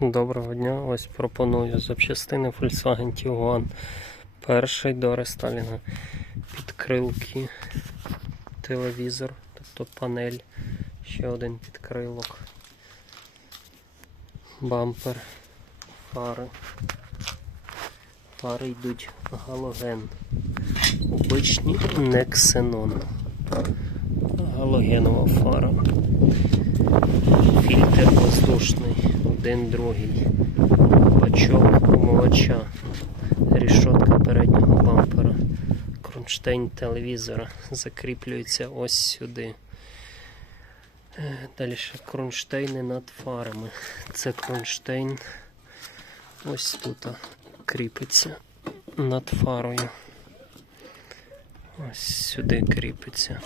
Доброго дня. Ось пропоную запчастини Volkswagen Tiguan. Перший до рестайлінга. Підкрилки, телевізор, тобто панель, ще один підкрилок, бампер, фари. Фари йдуть галоген. Обичні не ксенон. Галогенова фара. Фільтр воздушний, один другий, бачок умивача, рішотка переднього бампера, кронштейн телевізора закріплюється ось сюди. Е, Далі кронштейни над фарами. Це кронштейн ось тут кріпиться над фарою. Ось сюди кріпиться.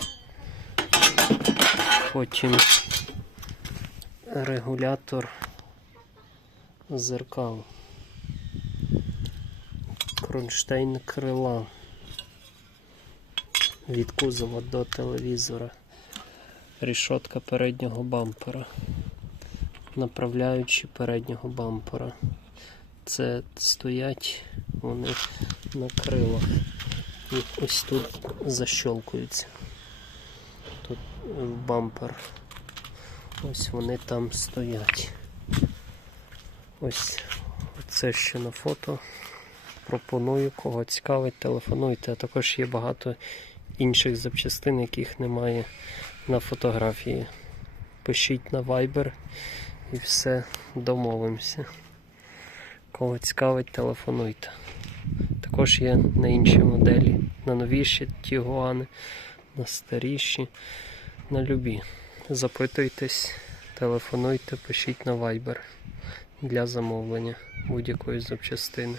Потім регулятор зеркал, кронштейн крила від кузова до телевізора, рішотка переднього бампера, направляючі переднього бампера. Це стоять вони на крилах і ось тут защолкуються. Тут е, бампер. Ось вони там стоять. Ось це ще на фото. Пропоную, кого цікавить, телефонуйте. А також є багато інших запчастин, яких немає на фотографії. Пишіть на Viber і все домовимося. Кого цікавить, телефонуйте. Також є на інші моделі, на новіші тігуани, на старіші, на любі. Запитуйтесь, телефонуйте, пишіть на Viber для замовлення будь-якої запчастини.